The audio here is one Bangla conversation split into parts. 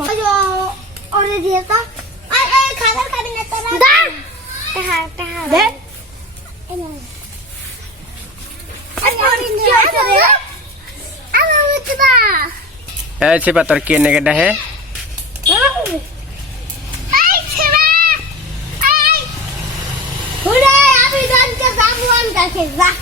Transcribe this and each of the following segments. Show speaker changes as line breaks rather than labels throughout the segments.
अयो और ये दिया था आ ए खाना खा बिना तेरा
दा टहा टहा दे ऐसे पत्थर
केने के डहे Hurray, I'll be done because I'm one that is back.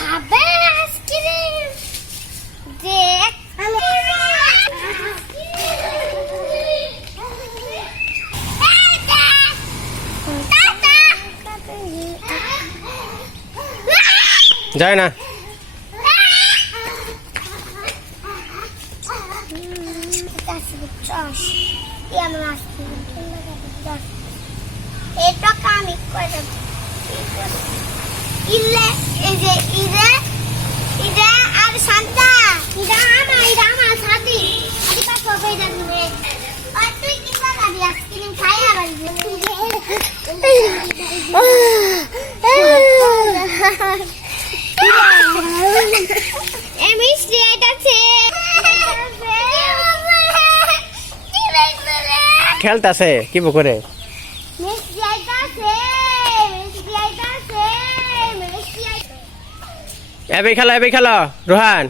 খাবে আইসক্রিম যে
যায় না
এটা আমি করে ইলে এই যে ইরে ইরে আর শান্তা ইরা আমা ইরা আমা সাদি আদি আর তুই কি আইসক্রিম খাই আছে
খেলতাছে, কি করে
মিষ্টি এটা আছে মিষ্টি এটা আছে মিষ্টি
এবে খেলো এবে খেলো। রোহান।